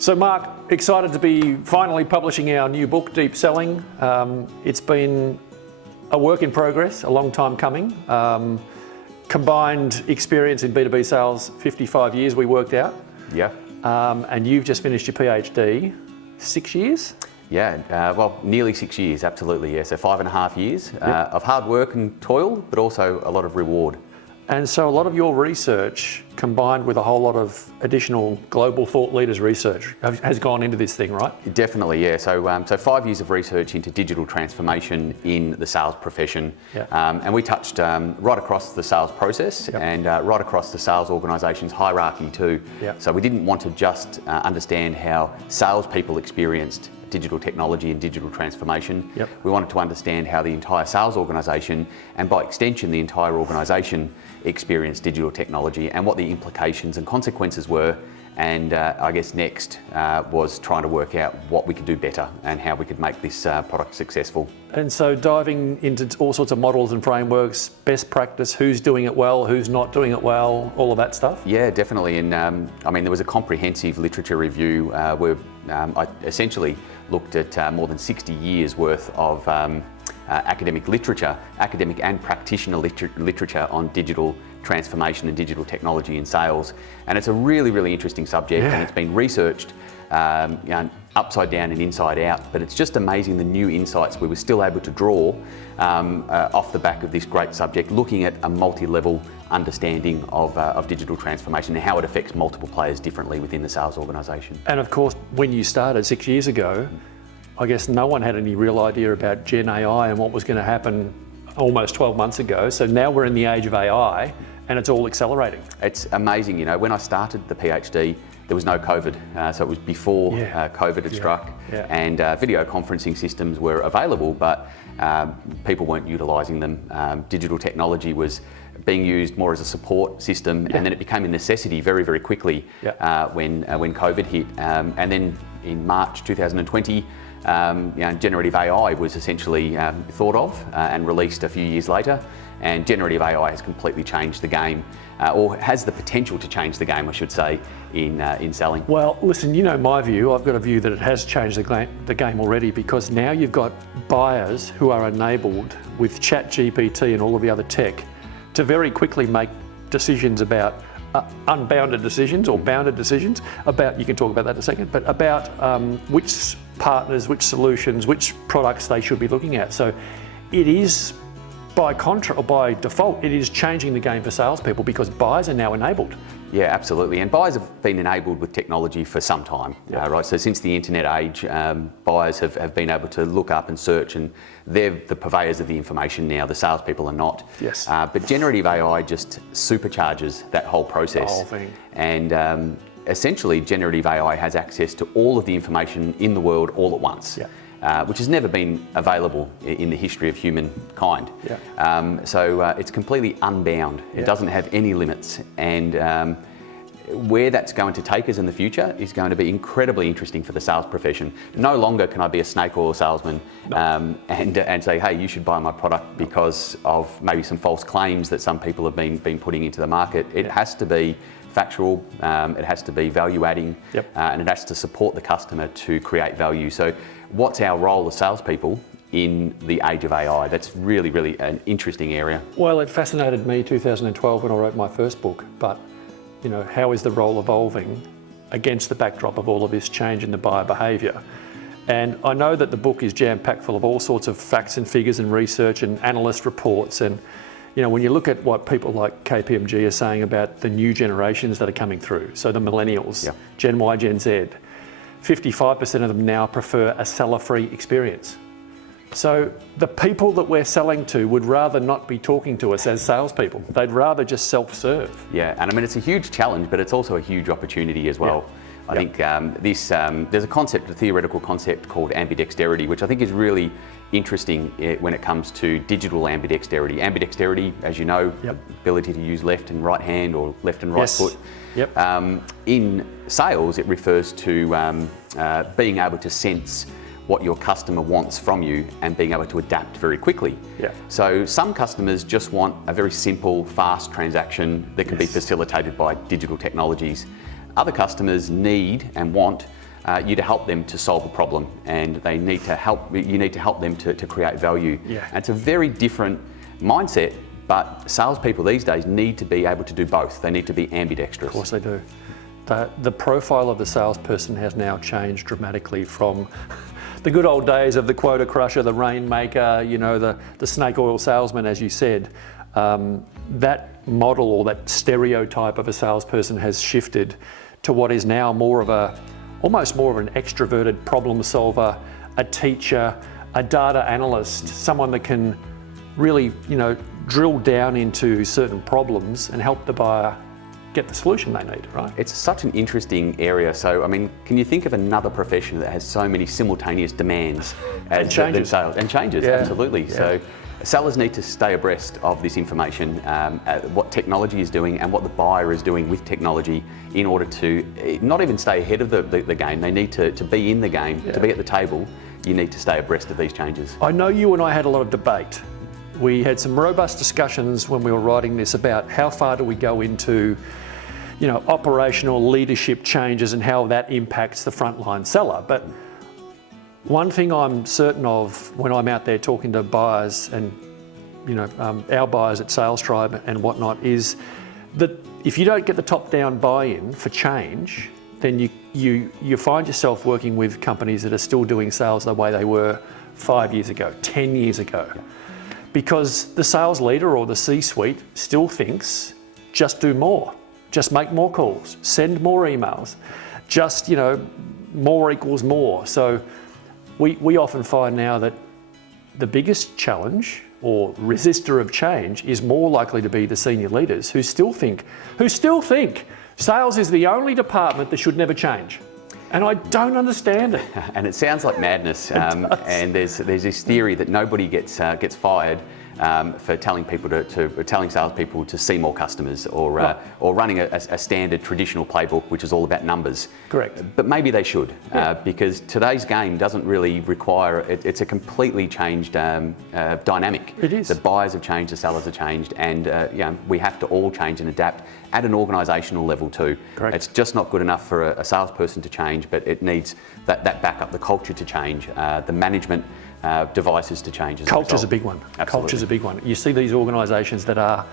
So Mark, excited to be finally publishing our new book, Deep Selling. It's been a work in progress, a long time coming. Combined experience in B2B sales, 55 years we worked out. Yeah. And you've just finished your PhD, 6 years? Yeah, well, nearly 6 years, absolutely, yeah. So 5.5 years of hard work and toil, but also a lot of reward. And so a lot of your research, combined with a whole lot of additional global thought leaders research, has gone into this thing, right? Definitely, yeah. So 5 years of research into digital transformation in the sales profession. Yeah. And we touched right across the sales process and right across the sales organisation's hierarchy too. Yeah. So we didn't want to just understand how salespeople experienced digital technology and digital transformation. Yep. We wanted to understand how the entire sales organisation, and by extension the entire organisation, experienced digital technology and what the implications and consequences were. And I guess next was trying to work out what we could do better and how we could make this product successful. And so diving into all sorts of models and frameworks, best practice, who's doing it well, who's not doing it well, all of that stuff? Yeah, definitely. And I mean, there was a comprehensive literature review where I essentially looked at more than 60 years worth of academic literature, academic and practitioner literature on digital transformation and digital technology in sales. And it's a really, really interesting subject, and it's been researched upside down and inside out, but it's just amazing the new insights we were still able to draw off the back of this great subject, looking at a multi-level understanding of digital transformation and how it affects multiple players differently within the sales organisation. And of course, when you started 6 years ago, I guess no one had any real idea about Gen AI and what was going to happen almost 12 months ago. So now we're in the age of AI and it's all accelerating. It's amazing, you know, when I started the PhD, there was no COVID, so it was before COVID had struck, and video conferencing systems were available, but people weren't utilising them. Digital technology was being used more as a support system, and then it became a necessity very, very quickly when COVID hit. And then in March 2020, generative AI was essentially thought of and released a few years later, and generative AI has completely changed the game, or has the potential to change the game, I should say, in selling. Well, listen, you know my view. I've got a view that it has changed the game already, because now you've got buyers who are enabled with ChatGPT and all of the other tech to very quickly make decisions about unbounded decisions or bounded decisions about, you can talk about that in a second, but about which partners, which solutions, which products they should be looking at. So it is, by default, it is changing the game for salespeople because buyers are now enabled. Yeah, absolutely. And buyers have been enabled with technology for some time, right? So since the internet age, buyers have been able to look up and search, and they're the purveyors of the information now. The salespeople are not. Yes. But generative AI just supercharges that whole process. The whole thing. And essentially, generative AI has access to all of the information in the world all at once. Which has never been available in the history of humankind. So it's completely unbound. It doesn't have any limits. And where that's going to take us in the future is going to be incredibly interesting for the sales profession. No longer can I be a snake oil salesman and say, hey, you should buy my product because of maybe some false claims that some people have been putting into the market. It has to be factual, it has to be value adding, and it has to support the customer to create value. So what's our role as salespeople in the age of AI? That's really, really an interesting area. Well, it fascinated me 2012 when I wrote my first book, but you know, how is the role evolving against the backdrop of all of this change in the buyer behaviour? And I know that the book is jam-packed full of all sorts of facts and figures and research and analyst reports, and you know, when you look at what people like KPMG are saying about the new generations that are coming through, so the millennials, Gen Y, Gen Z, 55% of them now prefer a seller-free experience. So the people that we're selling to would rather not be talking to us as salespeople. They'd rather just self-serve. Yeah, and I mean, it's a huge challenge, but it's also a huge opportunity as well. I think there's a theoretical concept called ambidexterity, which I think is really interesting when it comes to digital ambidexterity. Ambidexterity, as you know, ability to use left and right hand or left and right foot. In sales, it refers to being able to sense what your customer wants from you and being able to adapt very quickly. So some customers just want a very simple, fast transaction that can be facilitated by digital technologies. Other customers need and want you to help them to solve a problem, and they need to help. You need to help them to create value. Yeah. And it's a very different mindset. But salespeople these days need to be able to do both. They need to be ambidextrous. Of course they do. The profile of the salesperson has now changed dramatically from the good old days of the quota crusher, the rainmaker, you know, the snake oil salesman, as you said. That model or that stereotype of a salesperson has shifted to what is now almost more of an extroverted problem solver, a teacher, a data analyst, someone that can really, you know, drill down into certain problems and help the buyer get the solution they need, right? It's such an interesting area. So, I mean, can you think of another profession that has so many simultaneous demands as than sales? And changes, yeah. Absolutely. Yeah. So, sellers need to stay abreast of this information, what technology is doing and what the buyer is doing with technology in order to not even stay ahead of the game. They need to be in the game, to be at the table. You need to stay abreast of these changes. I know you and I had a lot of debate. We had some robust discussions when we were writing this about how far do we go into, you know, operational leadership changes and how that impacts the frontline seller. But one thing I'm certain of when I'm out there talking to buyers and, you know, our buyers at Sales Tribe and whatnot is that if you don't get the top-down buy-in for change, then you find yourself working with companies that are still doing sales the way they were 5 years ago, 10 years ago. Because the sales leader or the C-suite still thinks, just do more, just make more calls, send more emails, just, you know, more equals more. So we often find now that the biggest challenge or resistor of change is more likely to be the senior leaders who still think sales is the only department that should never change. And I don't understand it. And it sounds like madness. And there's this theory that nobody gets fired for telling people telling salespeople to see more customers or running a standard traditional playbook, which is all about numbers. Correct. But maybe they should, because today's game doesn't really require. It's a completely changed dynamic. It is. The buyers have changed, the sellers have changed, and we have to all change and adapt at an organisational level too. Correct. It's just not good enough for a salesperson to change, but it needs that backup, the culture to change, the management devices to change. Culture's a big one. Absolutely. Culture's a big one. You see these organisations that are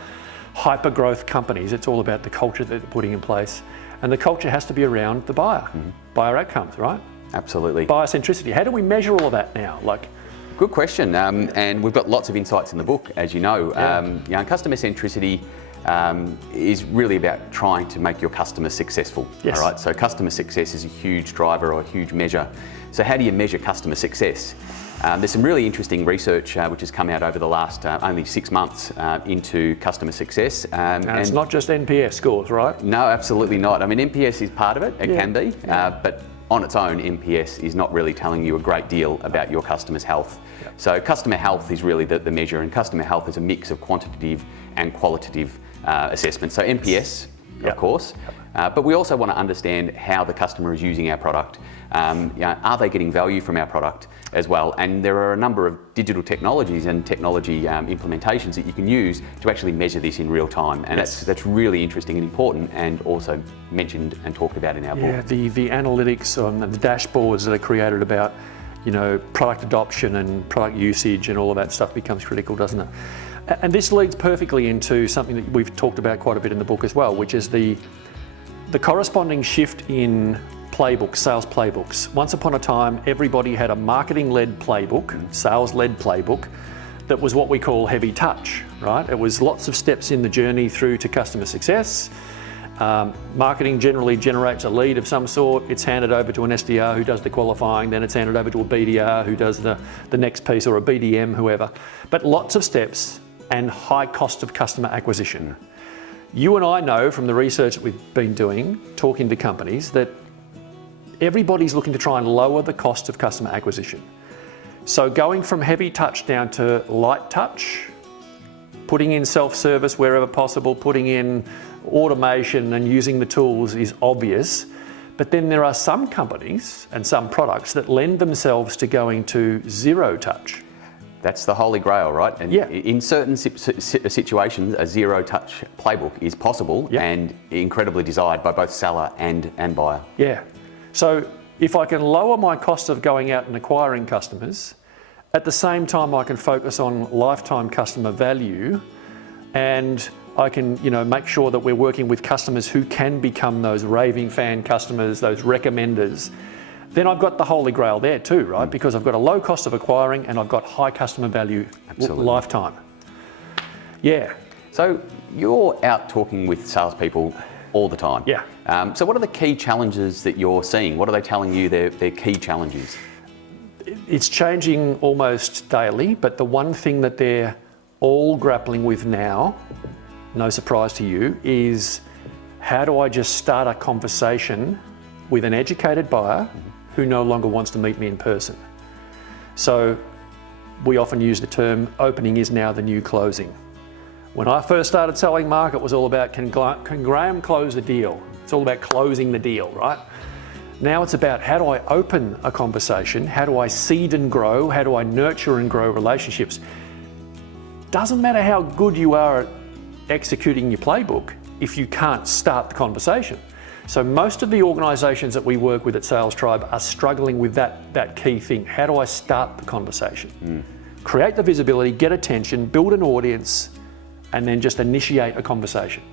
hyper-growth companies, it's all about the culture that they're putting in place. And the culture has to be around the buyer, buyer outcomes, right? Absolutely. Buyer centricity. How do we measure all of that now? Good question, and we've got lots of insights in the book, as you know. Customer centricity is really about trying to make your customer successful. Yes. All right. So customer success is a huge driver or a huge measure. So how do you measure customer success? There's some really interesting research which has come out over the last only 6 months into customer success. And it's not just NPS scores, right? No, absolutely not. I mean, NPS is part of it. It can be, but on its own, NPS is not really telling you a great deal about your customer's health. Yep. So customer health is really the measure, and customer health is a mix of quantitative and qualitative assessment. So NPS, of course, but we also want to understand how the customer is using our product. Are they getting value from our product as well? And there are a number of digital technologies and technology implementations that you can use to actually measure this in real time. And that's really interesting and important, and also mentioned and talked about in our book. Yeah, the analytics and the dashboards that are created about, you know, product adoption and product usage and all of that stuff becomes critical, doesn't it? And this leads perfectly into something that we've talked about quite a bit in the book as well, which is the corresponding shift in playbooks, sales playbooks. Once upon a time, everybody had a marketing-led playbook, sales-led playbook, that was what we call heavy touch, right? It was lots of steps in the journey through to customer success. Marketing generally generates a lead of some sort. It's handed over to an SDR who does the qualifying, then it's handed over to a BDR who does the next piece, or a BDM, whoever. But lots of steps and high cost of customer acquisition. You and I know from the research that we've been doing, talking to companies, that everybody's looking to try and lower the cost of customer acquisition. So going from heavy touch down to light touch, putting in self-service wherever possible, putting in automation and using the tools is obvious. But then there are some companies and some products that lend themselves to going to zero touch. That's the holy grail, right? And in certain situations, a zero-touch playbook is possible and incredibly desired by both seller and buyer. Yeah. So if I can lower my cost of going out and acquiring customers, at the same time I can focus on lifetime customer value, and I can, make sure that we're working with customers who can become those raving fan customers, those recommenders, then I've got the holy grail there too, right? Because I've got a low cost of acquiring and I've got high customer value lifetime. Yeah. So you're out talking with salespeople all the time. Yeah. So what are the key challenges that you're seeing? What are they telling you their key challenges? It's changing almost daily, but the one thing that they're all grappling with now, no surprise to you, is how do I just start a conversation with an educated buyer who no longer wants to meet me in person? So we often use the term, opening is now the new closing. When I first started selling, Mark, it was all about, can Graham close the deal? It's all about closing the deal, right? Now it's about, how do I open a conversation? How do I seed and grow? How do I nurture and grow relationships? Doesn't matter how good you are at executing your playbook if you can't start the conversation. So most of the organisations that we work with at Sales Tribe are struggling with that key thing. How do I start the conversation? Create the visibility, get attention, build an audience, and then just initiate a conversation.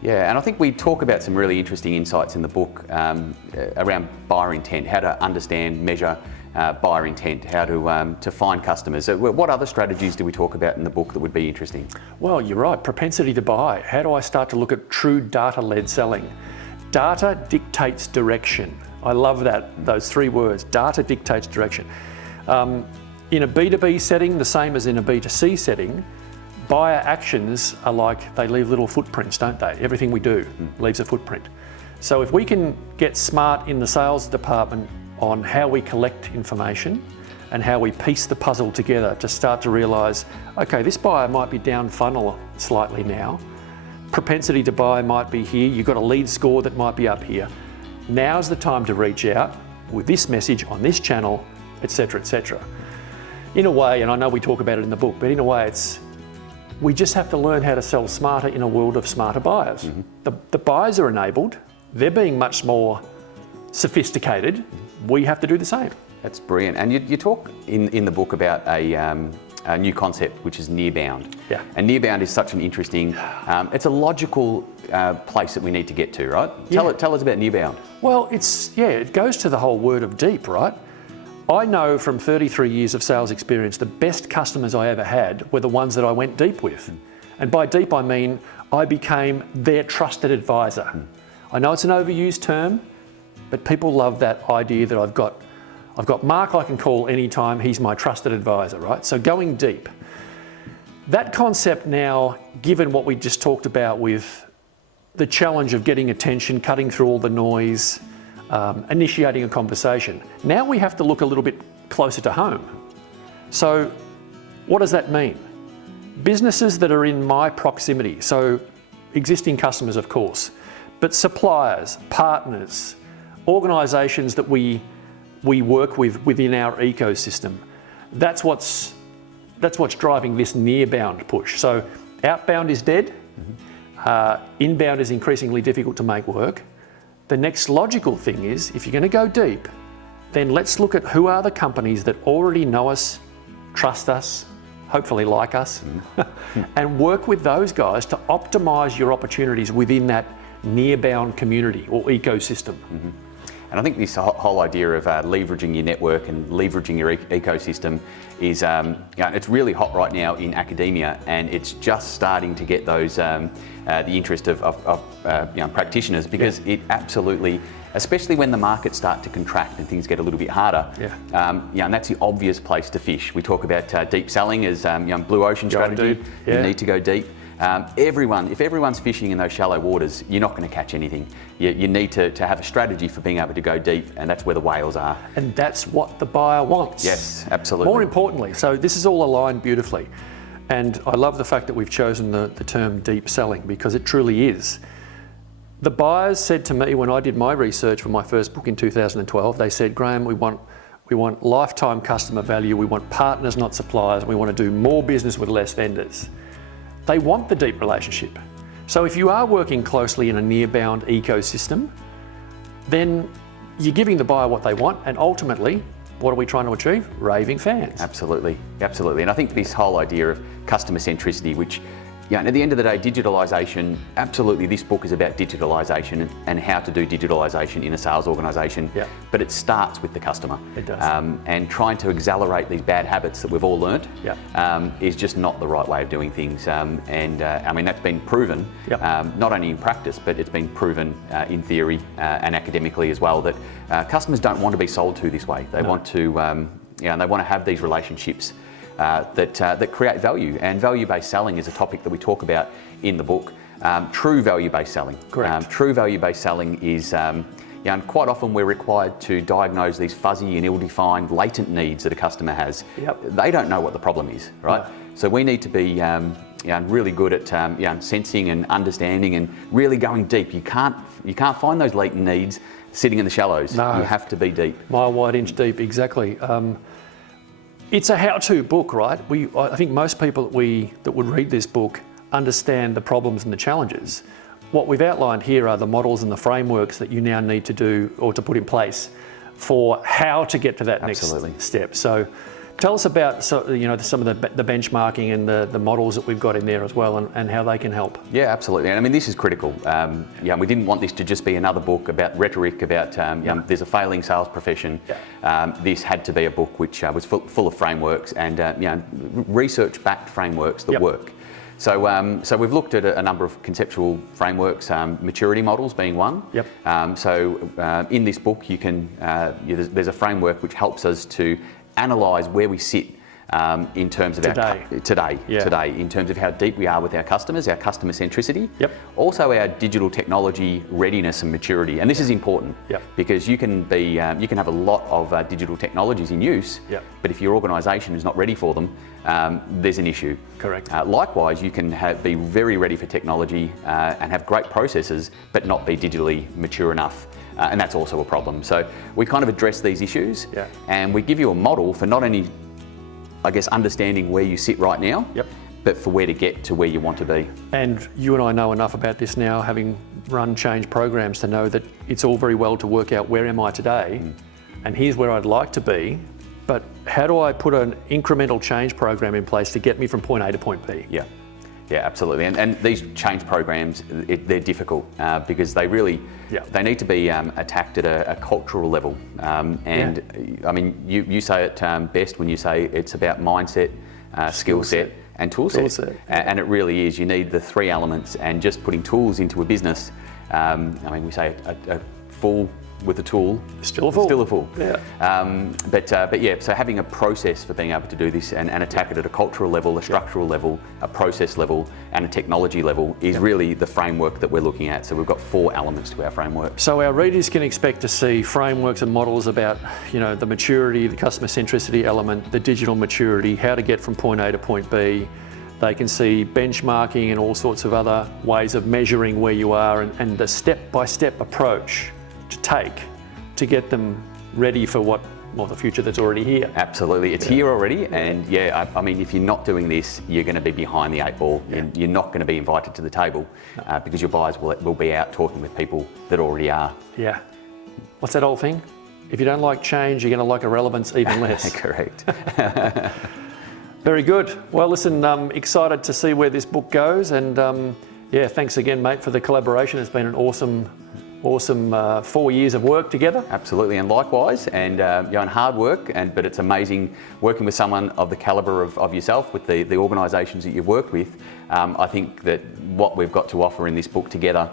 Yeah, and I think we talk about some really interesting insights in the book around buyer intent, how to understand, measure buyer intent, how to find customers. So what other strategies do we talk about in the book that would be interesting? Well, you're right, propensity to buy. How do I start to look at true data-led selling? Data dictates direction. I love those three words, data dictates direction. In a B2B setting, the same as in a B2C setting, buyer actions are like, they leave little footprints, don't they? Everything we do leaves a footprint. So if we can get smart in the sales department on how we collect information and how we piece the puzzle together to start to realise, okay, this buyer might be down funnel slightly now, propensity to buy might be here, you've got a lead score that might be up here. Now's the time to reach out with this message on this channel, etc., etc. In a way, and I know we talk about it in the book, but in a way we just have to learn how to sell smarter in a world of smarter buyers. The buyers are enabled, they're being much more sophisticated, we have to do the same. That's brilliant. And you talk in the book about a new concept, which is near-bound. Yeah. And near-bound is such an interesting, it's a logical place that we need to get to, right? Tell us about near-bound. Well, it goes to the whole word of deep, right? I know from 33 years of sales experience, the best customers I ever had were the ones that I went deep with. And by deep, I mean, I became their trusted advisor. I know it's an overused term, but people love that idea that I've got Mark I can call anytime, he's my trusted advisor, right? So going deep. That concept now, given what we just talked about with the challenge of getting attention, cutting through all the noise, initiating a conversation, now we have to look a little bit closer to home. So what does that mean? Businesses that are in my proximity, so existing customers of course, but suppliers, partners, organisations that we work with within our ecosystem. That's what's driving this near-bound push. So outbound is dead, inbound is increasingly difficult to make work. The next logical thing is, if you're going to go deep, then let's look at who are the companies that already know us, trust us, hopefully like us, and work with those guys to optimise your opportunities within that near-bound community or ecosystem. And I think this whole idea of leveraging your network and leveraging your ecosystem is, it's really hot right now in academia, and it's just starting to get those the interest of practitioners, because it absolutely, especially when the markets start to contract and things get a little bit harder, and that's the obvious place to fish. We talk about deep selling as blue ocean strategy. You need to go deep. If everyone's fishing in those shallow waters, you're not going to catch anything. You need to have a strategy for being able to go deep, and that's where the whales are. And that's what the buyer wants. Yes, absolutely. More importantly, so this is all aligned beautifully. And I love the fact that we've chosen the term deep selling, because it truly is. The buyers said to me when I did my research for my first book in 2012, they said, Graham, we want lifetime customer value, we want partners, not suppliers, we want to do more business with less vendors. They want the deep relationship. So if you are working closely in a near-bound ecosystem, then you're giving the buyer what they want, and ultimately, what are we trying to achieve? Raving fans. Absolutely, absolutely. And I think this whole idea of customer centricity, which, at the end of the day, digitalisation, absolutely, this book is about digitalisation and how to do digitalisation in a sales organisation. Yeah. But it starts with the customer. It does. And trying to accelerate these bad habits that we've all learnt is just not the right way of doing things. I mean, that's been proven, not only in practice, but it's been proven in theory and academically as well, that customers don't want to be sold to this way. They want to, they want to have these relationships that create value, and value-based selling is a topic that we talk about in the book. True value-based selling. Correct. True value-based selling is, and quite often we're required to diagnose these fuzzy and ill-defined latent needs that a customer has. They don't know what the problem is, right? No. So we need to be really good at sensing and understanding and really going deep. You can't find those latent needs sitting in the shallows. No. You have to be deep. Mile wide, inch deep, exactly. It's a how-to book, right? I think most people that would read this book understand the problems and the challenges. What we've outlined here are the models and the frameworks that you now need to do or to put in place for how to get to that next step. So tell us about some of the benchmarking and the models that we've got in there as well, and how they can help. Yeah, absolutely. And I mean, this is critical. We didn't want this to just be another book about rhetoric, about there's a failing sales profession. This had to be a book which was full of frameworks and research-backed frameworks that work. So we've looked at a number of conceptual frameworks, maturity models being one. In this book, you can there's a framework which helps us to analyse where we sit in terms of today, in terms of how deep we are with our customers, our customer centricity, also our digital technology readiness and maturity. And this is important because you can have a lot of digital technologies in use, but if your organisation is not ready for them, there's an issue. Correct. Likewise, you can be very ready for technology and have great processes, but not be digitally mature enough. And that's also a problem. So we kind of address these issues, and we give you a model for not only, I guess, understanding where you sit right now, but for where to get to where you want to be. And you and I know enough about this now, having run change programs, to know that it's all very well to work out where am I today, and here's where I'd like to be, but how do I put an incremental change program in place to get me from point A to point B? Yeah, absolutely. And these change programs, they're difficult because they really, they need to be attacked at a cultural level. I mean, you say it best when you say it's about mindset, skill set and tool set. And it really is. You need the three elements, and just putting tools into a business, I mean, we say a fool with a tool, still a fool. So having a process for being able to do this and attack it at a cultural level, a structural level, a process level, and a technology level is really the framework that we're looking at. So we've got 4 elements to our framework. So our readers can expect to see frameworks and models about, the maturity, the customer centricity element, the digital maturity, how to get from point A to point B. They can see benchmarking and all sorts of other ways of measuring where you are, and the step-by-step approach to take to get them ready for the future that's already here. Absolutely, it's here already, and I mean, if you're not doing this, you're going to be behind the 8 ball. You're not going to be invited to the table because your buyers will be out talking with people that already are. Yeah. What's that old thing? If you don't like change, you're going to like irrelevance even less. Correct. Very good. Well, listen, I'm excited to see where this book goes, and thanks again, mate, for the collaboration. It's been an awesome 4 years of work together. Absolutely, and likewise, and hard work, but it's amazing working with someone of the calibre of yourself, with the organisations that you've worked with. I think that what we've got to offer in this book together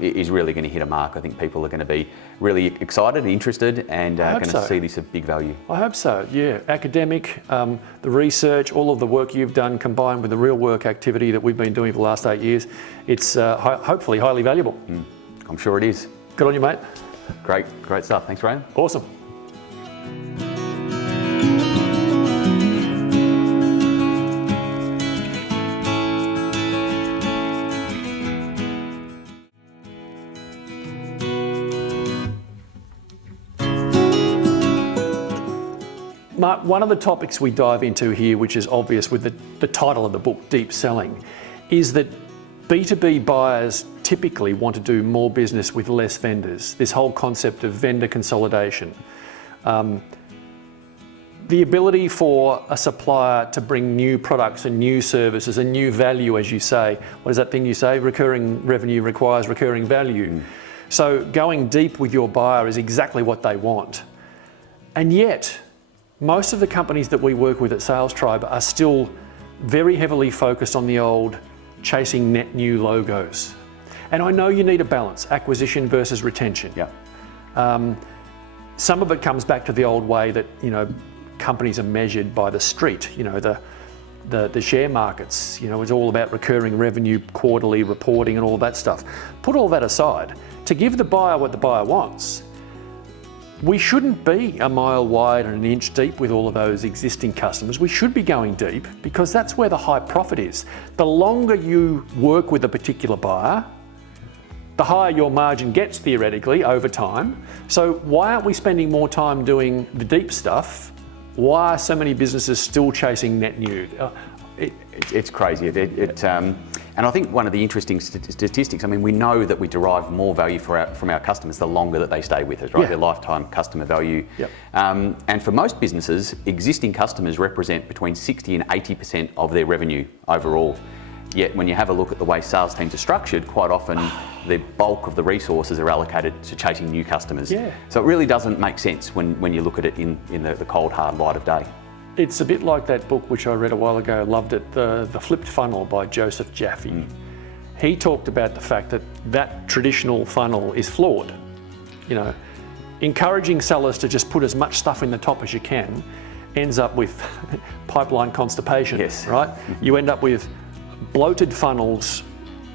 is really going to hit a mark. I think people are going to be really excited and interested, and going to see this of big value. I hope so, yeah. Academic, the research, all of the work you've done combined with the real work activity that we've been doing for the last 8 years, it's hopefully highly valuable. I'm sure it is. Good on you, mate. Great stuff. Thanks, Ryan. Awesome. Mark, one of the topics we dive into here, which is obvious with the title of the book, Deep Selling, is that B2B buyers typically want to do more business with less vendors. This whole concept of vendor consolidation. The ability for a supplier to bring new products and new services and new value, as you say. What is that thing you say? Recurring revenue requires recurring value. So going deep with your buyer is exactly what they want. And yet, most of the companies that we work with at Sales Tribe are still very heavily focused on the old chasing net new logos. And I know you need a balance, acquisition versus retention. Yeah. Some of it comes back to the old way that, companies are measured by the street, the share markets, it's all about recurring revenue, quarterly reporting and all that stuff. Put all that aside. To give the buyer what the buyer wants, we shouldn't be a mile wide and an inch deep with all of those existing customers. We should be going deep because that's where the high profit is. The longer you work with a particular buyer, the higher your margin gets theoretically over time. So why aren't we spending more time doing the deep stuff? Why are so many businesses still chasing net new? It's crazy. And I think one of the interesting statistics, we know that we derive more value from our customers the longer that they stay with us, right? Yeah. Their lifetime customer value. Yep. And for most businesses, existing customers represent between 60 and 80% of their revenue overall. Yet when you have a look at the way sales teams are structured, quite often the bulk of the resources are allocated to chasing new customers. Yeah. So it really doesn't make sense when you look at it in the cold, hard light of day. It's a bit like that book which I read a while ago, loved it, the Flipped Funnel by Joseph Jaffe. He talked about the fact that traditional funnel is flawed. Encouraging sellers to just put as much stuff in the top as you can ends up with pipeline constipation, yes. Right? You end up with bloated funnels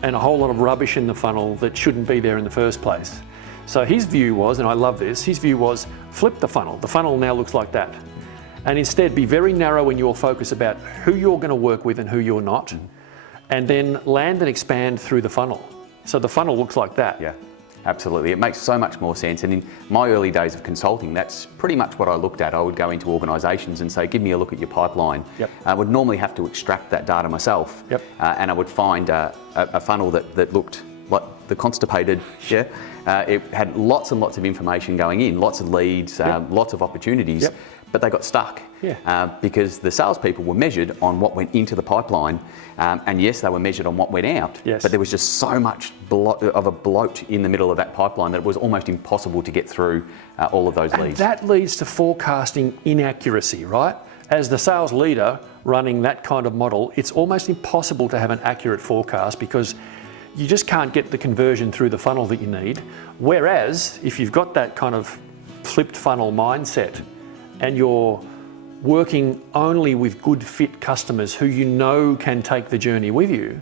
and a whole lot of rubbish in the funnel that shouldn't be there in the first place. So his view was, and I love this, his view was flip the funnel. The funnel now looks like that. And instead be very narrow in your focus about who you're going to work with and who you're not. And then land and expand through the funnel. So the funnel looks like that. Yeah, absolutely. It makes so much more sense. And in my early days of consulting, that's pretty much what I looked at. I would go into organisations and say, give me a look at your pipeline. Yep. I would normally have to extract that data myself. Yep. And I would find a funnel that looked like the constipated, it had lots and lots of information going in, lots of leads, lots of opportunities. Yep. But they got stuck because the salespeople were measured on what went into the pipeline, and yes, they were measured on what went out. Yes. But there was just so much of a bloat in the middle of that pipeline that it was almost impossible to get through all of those leads. And that leads to forecasting inaccuracy, right? As the sales leader running that kind of model, it's almost impossible to have an accurate forecast because you just can't get the conversion through the funnel that you need. Whereas if you've got that kind of flipped funnel mindset, and you're working only with good fit customers who you know can take the journey with you,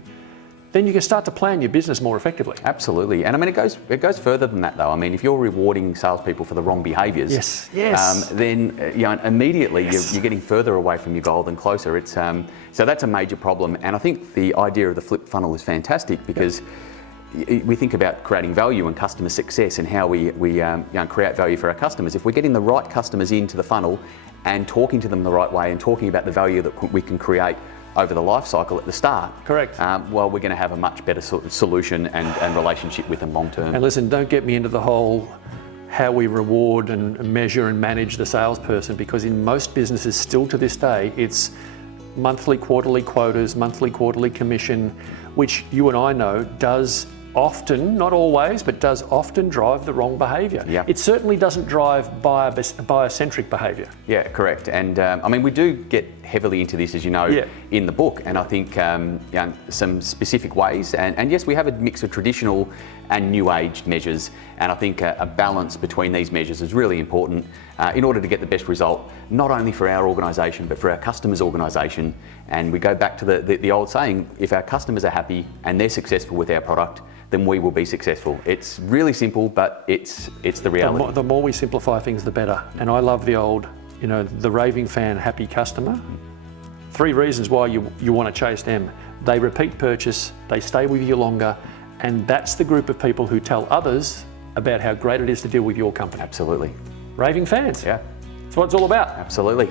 then you can start to plan your business more effectively. Absolutely. And it goes further than that though. If you're rewarding salespeople for the wrong behaviours, then immediately you're getting further away from your goal than closer. It's so that's a major problem. And I think the idea of the flip funnel is fantastic because we think about creating value and customer success and how we create value for our customers. If we're getting the right customers into the funnel and talking to them the right way and talking about the value that we can create over the life cycle at the start, correct. We're going to have a much better solution and relationship with them long term. And listen, don't get me into the whole how we reward and measure and manage the salesperson, because in most businesses still to this day, it's monthly, quarterly quotas, monthly, quarterly commission, which you and I know does often, not always, but does often drive the wrong behaviour. Yeah. It certainly doesn't drive buyer-centric behaviour. Yeah, correct. And we do get heavily into this, as you know, in the book. And I think some specific ways. And yes, we have a mix of traditional and new age measures. And I think a balance between these measures is really important in order to get the best result, not only for our organisation, but for our customers' organisation. And we go back to the old saying, if our customers are happy and they're successful with our product, then we will be successful. It's really simple, but it's the reality. The more we simplify things, the better. And I love the old, the raving fan, happy customer. 3 reasons why you want to chase them. They repeat purchase, they stay with you longer, and that's the group of people who tell others about how great it is to deal with your company. Absolutely. Raving fans. Yeah. That's what it's all about. Absolutely.